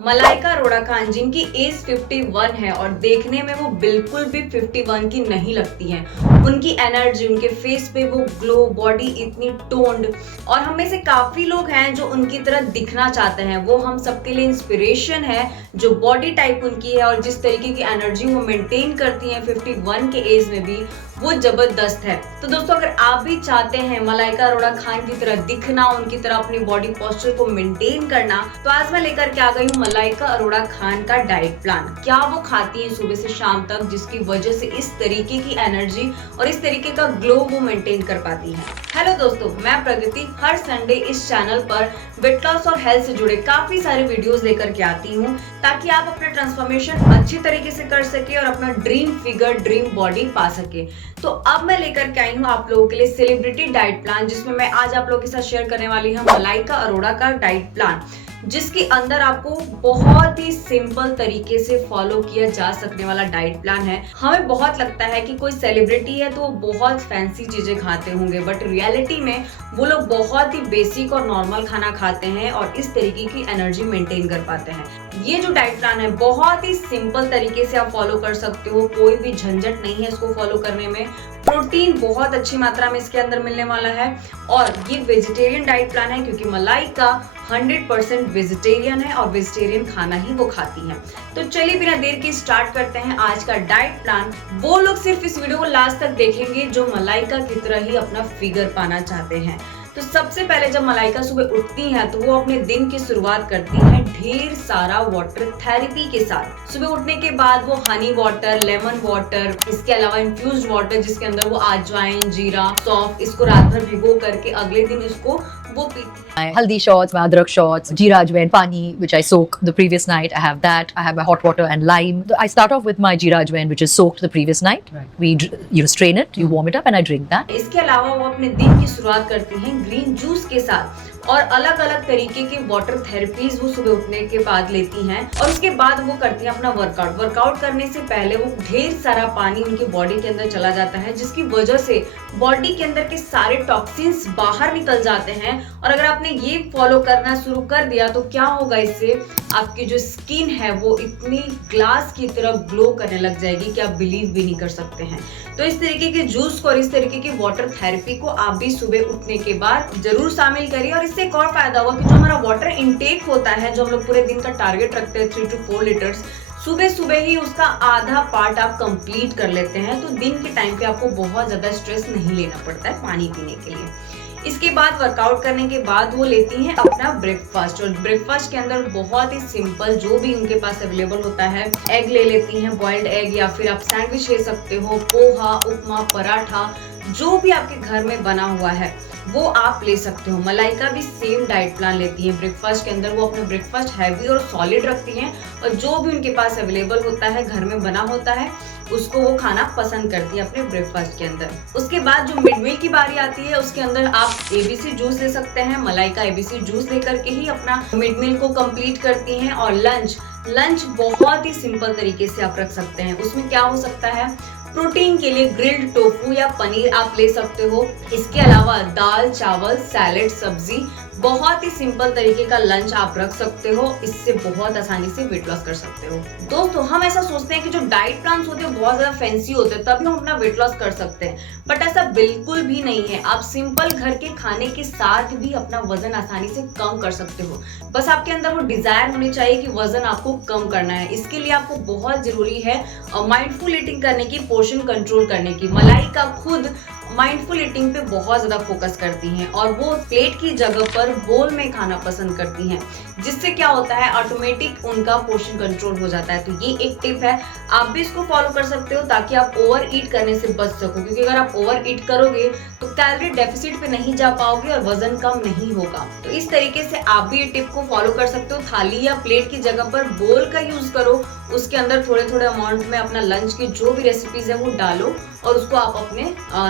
मलाइका अरोड़ा खान जिनकी एज 51 है और देखने में वो बिल्कुल भी 51 की नहीं लगती हैं। उनकी एनर्जी, उनके फेस पे वो ग्लो, बॉडी इतनी टोन्ड, और हम में से काफी लोग हैं जो उनकी तरह दिखना चाहते हैं। वो हम सबके लिए इंस्पिरेशन है। जो बॉडी टाइप उनकी है और जिस तरीके की एनर्जी वो मेंटेन करती हैं 51 के एज में भी, वो जबरदस्त है। तो दोस्तों, अगर आप भी चाहते हैं मलाइका अरोड़ा खान की तरह दिखना, उनकी तरह अपनी बॉडी पोस्चर को मेंटेन करना, तो आज मैं लेकर के आ गई हूँ मलाइका अरोड़ा खान का डाइट प्लान। क्या वो खाती हैं सुबह से शाम तक, जिसकी वजह से इस तरीके की एनर्जी और इस तरीके का ग्लो वो मेंटेन कर पाती हैं। हेलो दोस्तों, मैं प्रगति हर संडे इस चैनल पर वेट लॉस और हेल्थ से जुड़े काफी सारे वीडियोस लेकर के आती हूँ, ताकि आप अपना ट्रांसफॉर्मेशन अच्छी तरीके से कर सके और अपना ड्रीम फिगर, ड्रीम बॉडी पा सके। तो अब मैं लेकर के आई हूँ आप लोगों के लिए सेलिब्रिटी डाइट प्लान, जिसमें मैं आज आप लोगों के साथ शेयर करने वाली हूँ मलाइका अरोड़ा का डाइट प्लान, जिसके अंदर आपको बहुत ही सिंपल तरीके से फॉलो किया जा सकने वाला डाइट प्लान है। हमें बहुत लगता है कि कोई सेलिब्रिटी है तो वो बहुत फैंसी चीजें खाते होंगे, बट रियलिटी में वो लोग बहुत ही बेसिक और नॉर्मल खाना खाते हैं और इस तरीके की एनर्जी मेंटेन कर पाते हैं। ये जो डाइट प्लान है बहुत ही सिंपल तरीके से आप फॉलो कर सकते हो, कोई भी झंझट नहीं है इसको फॉलो करने में। प्रोटीन बहुत अच्छी मात्रा में इसके अंदर मिलने वाला है और ये वेजिटेरियन डाइट प्लान है, क्योंकि मलाइका 100% वेजिटेरियन है और वेजिटेरियन खाना ही वो खाती है। तो चलिए बिना देर के स्टार्ट करते हैं आज का डाइट प्लान। वो लोग सिर्फ इस वीडियो को लास्ट तक देखेंगे जो मलाइका की तरह ही अपना फिगर पाना चाहते हैं। तो सबसे पहले जब मलाइका सुबह उठती हैं तो वो अपने दिन की शुरुआत करती हैं ढेर सारा वाटर थेरेपी के साथ। सुबह उठने के बाद वो हनी वाटर, लेमन वाटर, इसके अलावा इन्फ्यूज्ड वाटर जिसके अंदर वो अजवाइन, जीरा, सौंफ, इसको रात भर भिगो करके अगले दिन इसको वो पीती है। Haldi shots, adrak shots, jeera ajwain pani, which I soak the previous night. I have that. I have my hot water and lime. I start off with my jeera ajwain, which is soaked the previous night. Right. You strain it, you warm it up, and I drink that. इसके अलावा वो अपने दिन की शुरुआत करती हैं green juice के साथ, और अलग अलग तरीके के वाटर थेरेपीज वो सुबह उठने के बाद लेती हैं। और उसके बाद वो करती हैं अपना वर्कआउट। वर्कआउट करने से पहले वो ढेर सारा पानी उनके बॉडी के अंदर चला जाता है, जिसकी वजह से बॉडी के अंदर के सारे टॉक्सिन्स बाहर निकल जाते हैं। और अगर आपने ये फॉलो करना शुरू कर दिया तो क्या होगा, इससे आपकी जो स्किन है वो इतनी ग्लास की तरह ग्लो करने लग जाएगी कि आप बिलीव भी नहीं कर सकते हैं। तो इस तरीके के जूस को और इस तरीके की वाटर थेरेपी को आप भी सुबह उठने के बाद जरूर शामिल करिए। और इससे एक और फायदा होगा कि जो हमारा वाटर इनटेक होता है, जो हम लोग पूरे दिन का टारगेट रखते हैं 3 to 4 लीटर्स, सुबह सुबह ही उसका आधा पार्ट आप कंप्लीट कर लेते हैं। तो दिन के टाइम पे आपको बहुत ज्यादा स्ट्रेस नहीं लेना पड़ता है पानी पीने के लिए। इसके बाद वर्कआउट करने के बाद वो लेती हैं अपना ब्रेकफास्ट, और ब्रेकफास्ट के अंदर बहुत ही सिंपल जो भी उनके पास अवेलेबल होता है, एग ले लेती हैं, बॉइल्ड एग, या फिर आप सैंडविच ले सकते हो, पोहा, उपमा, पराठा, जो भी आपके घर में बना हुआ है वो आप ले सकते हो। मलाइका भी सेम डाइट प्लान लेती है। ब्रेकफास्ट के अंदर वो अपना ब्रेकफास्ट हैवी और सॉलिड रखती हैं, और जो भी उनके पास अवेलेबल होता है, घर में बना होता है, उसको वो खाना पसंद करती है अपने ब्रेकफास्ट के अंदर। उसके बाद जो मिड मील की बारी आती है, उसके अंदर आप एबीसी जूस ले सकते हैं। मलाइका एबीसी जूस लेकर के ही अपना मिड मील को कंप्लीट करती हैं। और लंच बहुत ही सिंपल तरीके से आप रख सकते हैं। उसमें क्या हो सकता है, प्रोटीन के लिए ग्रिल्ड टोफू या पनीर आप ले सकते हो। इसके अलावा दाल, चावल, सैलेड, सब्जी, बहुत ही सिंपल तरीके का लंच आप रख सकते हो। इससे बहुत आसानी से वेट लॉस कर सकते हो। दोस्तों, हम ऐसा सोचते हैं कि जो डाइट प्लान होते हैं बहुत ज्यादा फैंसी होते हैं, तभी हम अपना वेट लॉस कर सकते हैं, बट ऐसा बिल्कुल भी नहीं है। आप सिंपल घर के खाने के साथ भी अपना वजन आसानी से कम कर सकते हो। बस आपके अंदर वो डिजायर होनी चाहिए कि वजन आपको कम करना है। इसके लिए आपको बहुत जरूरी है माइंडफुल ईटिंग करने की, पोर्शन कंट्रोल करने की। मलाइका खुद माइंडफुल ईटिंग पे बहुत ज्यादा फोकस करती हैं, और वो प्लेट की जगह पर बोल में खाना पसंद करती हैं, जिससे क्या होता है, ऑटोमेटिक उनका पोर्शन कंट्रोल हो जाता है। तो ये एक टिप है, आप भी इसको फॉलो कर सकते हो ताकि आप ओवर ईट करने से बच सको, क्योंकि अगर आप ओवर ईट करोगे तो कैलोरी डेफिसिट पे नहीं जा पाओगे और वजन कम नहीं होगा। तो इस तरीके से आप भी ये टिप को फॉलो कर सकते हो। थाली या प्लेट की जगह पर बोल का यूज करो, उसके अंदर थोड़े थोड़े अमाउंट में अपना लंच की जो भी रेसिपीज है वो डालो, और उसको आप अपने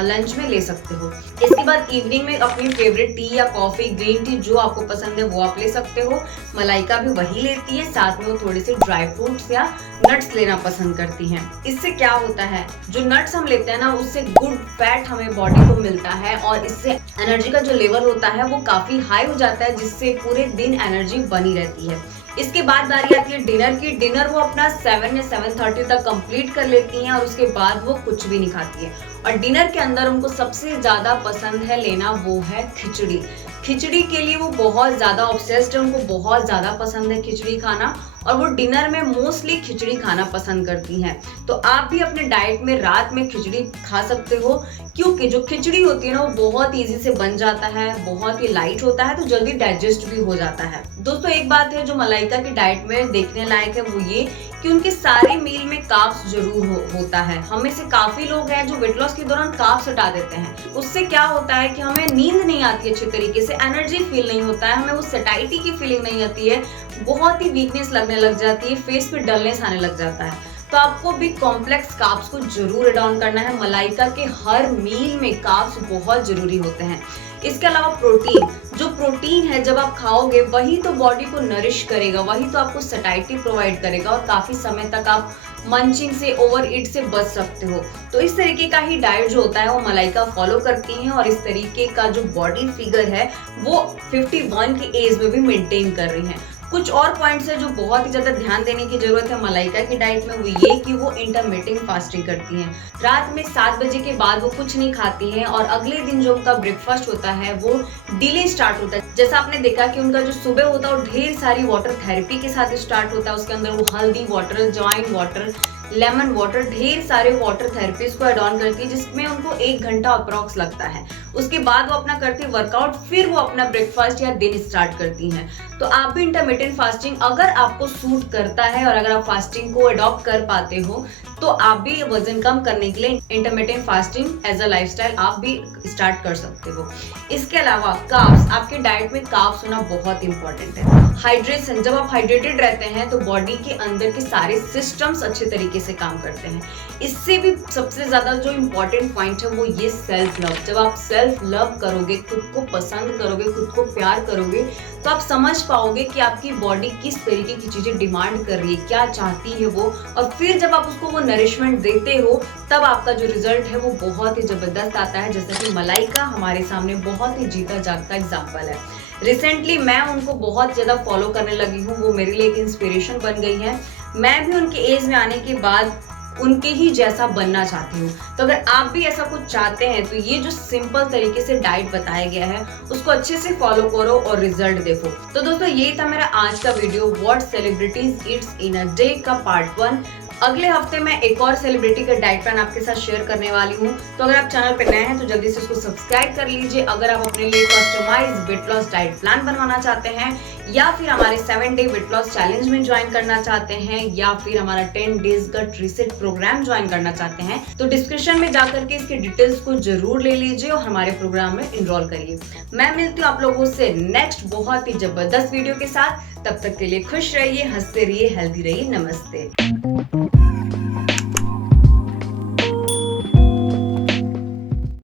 लंच में ले सकते हो। इसके बाद इवनिंग में अपनी फेवरेट टी या कॉफी, ग्रीन टी जो आपको पसंद है वो आप ले सकते हो। मलाइका भी वही लेती है, साथ में वो थोड़े से ड्राई फ्रूट्स या नट्स लेना पसंद करती हैं। इससे क्या होता है, जो नट्स हम लेते हैं ना, उससे गुड फैट हमें बॉडी को मिलता है, और इससे एनर्जी का जो लेवल होता है वो काफी हाई हो जाता है, जिससे पूरे दिन एनर्जी बनी रहती है। इसके बाद बारी आती है डिनर की। डिनर वो अपना 7 या 7:30 तक कंप्लीट कर लेती हैं और उसके बाद वो कुछ भी नहीं खाती है। और डिनर के अंदर उनको सबसे ज्यादा पसंद है लेना वो है खिचड़ी। खिचड़ी के लिए वो बहुत ज्यादा ऑब्सेस्ड है, उनको बहुत ज्यादा पसंद है खिचड़ी खाना और वो डिनर में मोस्टली खिचड़ी खाना पसंद करती हैं। तो आप भी अपने डाइट में रात में खिचड़ी खा सकते हो, क्योंकि जो खिचड़ी होती है ना वो बहुत इजी से बन जाता है, बहुत ही लाइट होता है, तो जल्दी डाइजेस्ट भी हो जाता है। दोस्तों एक बात है जो मलाइका की डाइट में देखने लायक है वो ये कि उनके सारे मील में कार्ब्स जरूर होता है। हम में से काफी लोग हैं जो वेट लॉस के दौरान कार्ब्स हटा देते हैं। उससे क्या होता है कि हमें नींद नहीं आती है अच्छे तरीके से, एनर्जी फील नहीं होता है, हमें वो सैटिस्फाइटी की फीलिंग नहीं आती है, बहुत ही वीकनेस लगने लग जाती है, फेस पे डलनेस आने लग जाता है। तो आपको भी कॉम्प्लेक्स कार्ब्स को जरूर ऐड ऑन करना है। मलाइका के हर मील में कार्ब्स बहुत जरूरी होते हैं। इसके अलावा प्रोटीन, जो प्रोटीन है जब आप खाओगे वही तो बॉडी को नरिश करेगा, वही तो आपको सैटिस्फैक्टी प्रोवाइड करेगा और काफी समय तक आप मंचिंग से, ओवर ईट से बच सकते हो। तो इस तरीके का ही डाइट जो होता है वो मलाइका फॉलो करती हैं और इस तरीके का जो बॉडी फिगर है वो 51 की एज में भी मेंटेन कर रही हैं। कुछ और पॉइंट्स है जो बहुत ही ज्यादा ध्यान देने की जरूरत है मलाइका की डाइट में, वो ये कि वो इंटरमिटेंट फास्टिंग करती हैं। रात में 7 बजे के बाद वो कुछ नहीं खाती हैं और अगले दिन जो उनका ब्रेकफास्ट होता है वो डिले स्टार्ट होता है। जैसा आपने देखा कि उनका जो सुबह होता है वो ढेर सारी वाटर थेरेपी के साथ स्टार्ट होता है। उसके अंदर वो हल्दी वाटर, अजवाइन वाटर, लेमन वाटर, ढेर सारे वाटर थेरेपीज को एड ऑन करती है जिसमें उनको 1 घंटा अप्रॉक्स लगता है। उसके बाद वो अपना करती है वर्कआउट, फिर वो अपना ब्रेकफास्ट या दिन स्टार्ट करती हैं। तो आप भी इंटरमिटेंट फास्टिंग अगर आपको सूट करता है और अगर आप फास्टिंग को अडॉप्ट कर पाते हो तो आप भी वजन कम करने के लिए intermittent fasting as a lifestyle आप भी स्टार्ट कर सकते हो। इसके अलावा कार्ब्स, आपके डाइट में कार्ब्स होना बहुत इंपॉर्टेंट है। हाइड्रेशन, जब आप हाइड्रेटेड रहते हैं तो बॉडी के अंदर के सारे सिस्टम्स अच्छे तरीके से काम करते हैं। इससे भी सबसे ज्यादा जो इम्पोर्टेंट पॉइंट है वो ये सेल्फ लव। जब आप सेल्फ लव करोगे, खुद को पसंद करोगे, खुद को प्यार करोगे, तो आप समझ पाओगे कि आपकी बॉडी किस तरीके की चीजें डिमांड कर रही है, क्या चाहती है वो, और फिर जब आप उसको वो नरिशमेंट देते हो तब आपका जो रिजल्ट है वो बहुत ही जबरदस्त आता है। जैसा कि मलाइका हमारे सामने बहुत ही जीता जागता एग्जाम्पल है। रिसेंटली मैं उनको बहुत ज्यादा फॉलो करने लगी हूँ, वो मेरे लिए एक इंस्पिरेशन बन गई है। मैं भी उनके एज में आने के बाद उनके ही जैसा बनना चाहती हूँ। तो अगर आप भी ऐसा कुछ चाहते हैं तो ये जो सिंपल तरीके से डाइट बताया गया है उसको अच्छे से फॉलो करो और रिजल्ट देखो। तो दोस्तों ये था मेरा आज का video, what celebrities Yeats in a day का पार्ट 1। अगले हफ्ते मैं एक और सेलिब्रिटी का डाइट प्लान आपके साथ शेयर करने वाली हूँ। तो अगर आप चैनल पर नए हैं तो जल्दी से उसको सब्सक्राइब कर लीजिए। अगर आप अपने लिए customised weight loss diet plan बनवाना चाहते हैं या फिर हमारे 7 डे वेट लॉस चैलेंज में ज्वाइन करना चाहते हैं या फिर हमारा 10 days gut reset programme join करना चाहते हैं तो डिस्क्रिप्शन में जाकर के इसके डिटेल्स को जरूर ले लीजिए और हमारे प्रोग्राम में इनरोल करिए। मैं मिलती हूँ आप लोगों से नेक्स्ट बहुत ही जबरदस्त वीडियो के साथ। तब तक के लिए खुश रहिए, हंसते रहिए, हेल्दी रहिए। नमस्ते।